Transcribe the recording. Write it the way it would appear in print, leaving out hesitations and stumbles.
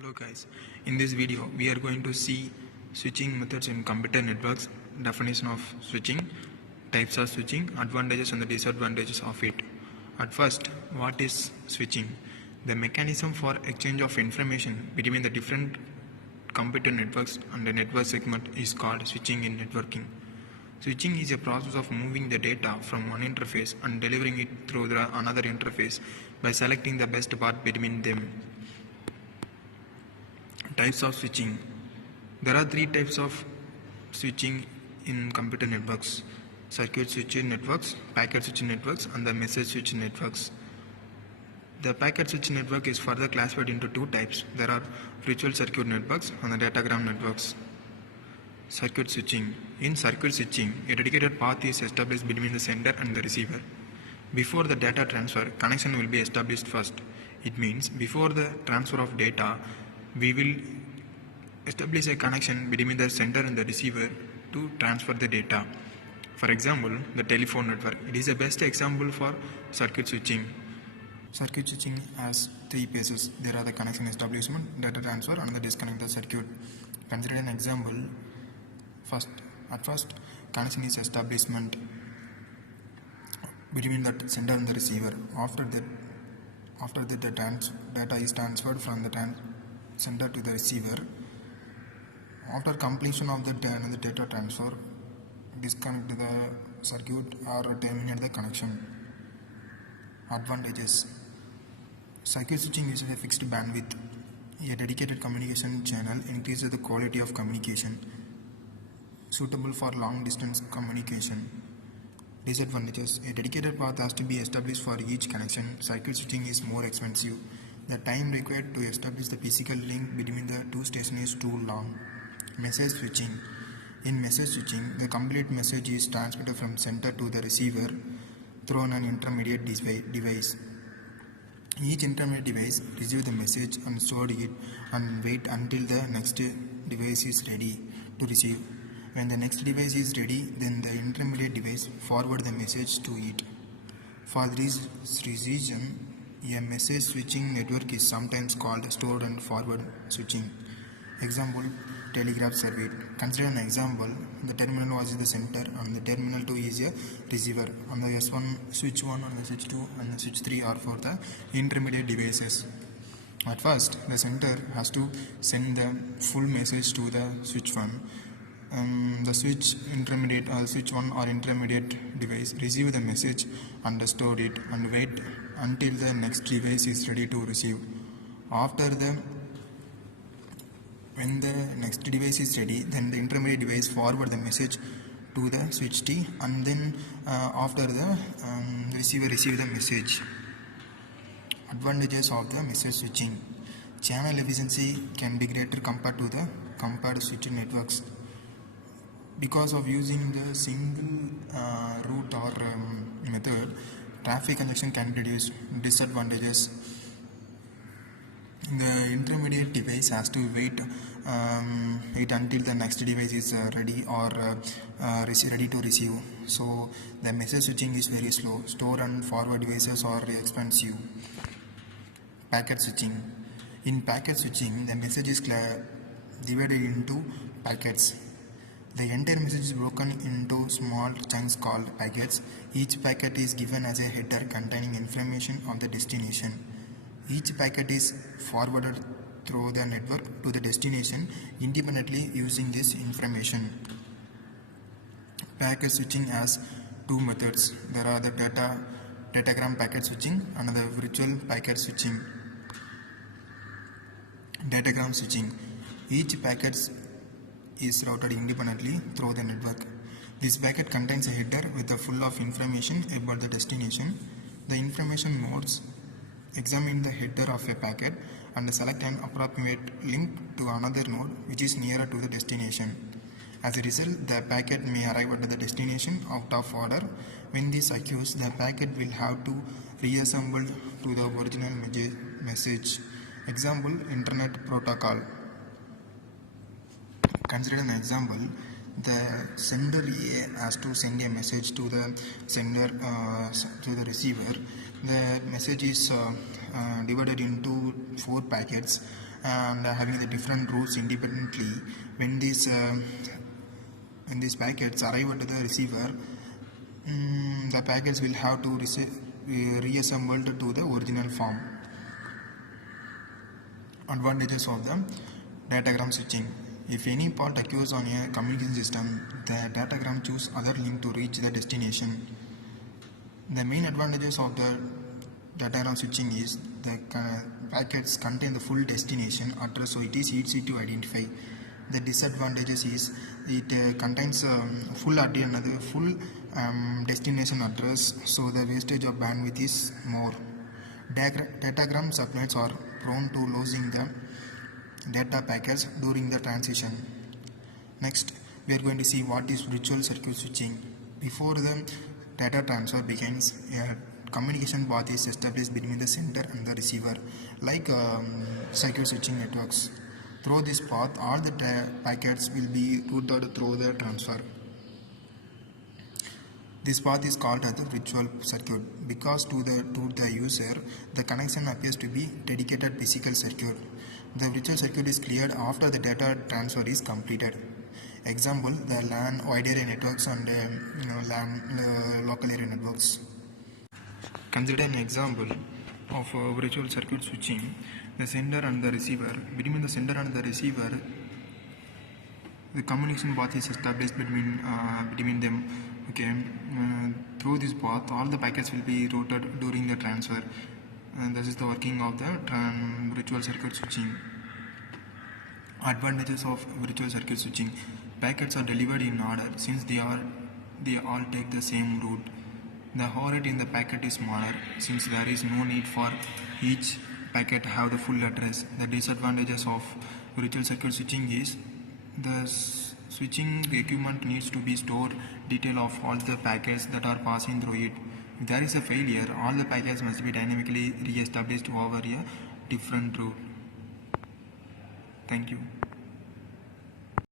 Hello guys, in this video we are going to see switching methods in computer networks, definition of switching, types of switching, advantages and the disadvantages of it. At first, what is switching? The mechanism for exchange of information between the different computer networks and the network segment is called switching in networking. Switching is a process of moving the data from one interface and delivering it through another interface by selecting the best path between them. Types of switching. There are three types of switching in computer networks: circuit switching networks, packet switching networks, and the message switching networks. The packet switching network is further classified into two types. There are virtual circuit networks and the datagram networks. Circuit switching. In circuit switching, a dedicated path is established between the sender and the receiver. Before the data transfer, connection will be established first. It means before the transfer of data, we will establish a connection between the sender and the receiver to transfer the data. For example, the telephone network. It is the best example for circuit switching. Circuit switching has three phases. There are the connection establishment, data transfer, and the disconnect the circuit. Consider an example. At first, connection is establishment between the sender and the receiver. After that the data is transferred from the sender to the receiver. After completion of the data transfer, disconnect the circuit or terminate the connection. Advantages. Circuit switching uses a fixed bandwidth. A dedicated communication channel increases the quality of communication, suitable for long distance communication. Disadvantages. A dedicated path has to be established for each connection. Circuit switching is more expensive. The time required to establish the physical link between the two stations is too long. Message switching. In message switching, the complete message is transmitted from sender to the receiver through an intermediate device. Each intermediate device receives the message and stores it and wait until the next device is ready to receive. When the next device is ready, then the intermediate device forwards the message to it. For this reason, a message switching network is sometimes called stored and forward switching. Example, telegraph circuit. Consider an example. The terminal 1 is the sender and the terminal 2 is a receiver. On the S1, switch 1 and the switch 2 and the switch 3 are for the intermediate devices. At first, the sender has to send the full message to the switch 1. The switch 1 or intermediate device receive the message and store it and wait until the next device is ready to receive. When the next device is ready, then the intermediate device forward the message to the switch T, and then after the receiver receive the message. Advantages of the message switching. Channel efficiency can be greater compared to the compared switching networks. Because of using the single route or method, traffic congestion can be reduced. Disadvantages. The intermediate device has to wait until the next device is ready or ready to receive. So the message switching is very slow. Store and forward devices are expensive. Packet switching. In packet switching, the message is divided into packets. The entire message is broken into small chunks called packets. Each packet is given as a header containing information on the destination. Each packet is forwarded through the network to the destination independently using this information. Packet switching has two methods. There are the datagram packet switching and the virtual packet switching. Datagram switching. Each packet is routed independently through the network. This packet contains a header with a full of information about the destination. The information nodes examine the header of a packet and select an appropriate link to another node which is nearer to the destination. As a result, the packet may arrive at the destination out of order. When this occurs, the packet will have to reassemble to the original message. Example, Internet Protocol. Consider an example. The sender A has to send a message to the receiver. The message is divided into 4 packets. and having the different routes independently. When these packets arrive at the receiver, the packets will have to reassembled to the original form. Advantages of the datagram switching. If any part occurs on a communication system, the datagram chooses other link to reach the destination. The main advantages of the datagram switching is the packets contain the full destination address, so it is easy to identify. The disadvantages is it contains full destination address, so the wastage of bandwidth is more. Datagram subnets are prone to losing the data packets during the transition. Next, we are going to see what is virtual circuit switching. Before the data transfer begins, a communication path is established between the sender and the receiver, like circuit switching networks. Through this path, all the packets will be routed through the transfer. This path is called as the virtual circuit because to the user, the connection appears to be dedicated physical circuit. The virtual circuit is cleared after the data transfer is completed. Example: the LAN wide area networks and LAN local area networks. Consider an example of virtual circuit switching. The sender and the receiver. Between the sender and the receiver, the communication path is established between them. Okay, through this path, all the packets will be routed during the transfer, and this is the working of the virtual circuit switching. Advantages of virtual circuit switching: packets are delivered in order since they all take the same route. The overhead in the packet is smaller since there is no need for each packet to have the full address. The disadvantages of virtual circuit switching is the switching equipment needs to be stored detail of all the packets that are passing through it. If there is a failure, all the packets must be dynamically re-established over a different route. Thank you.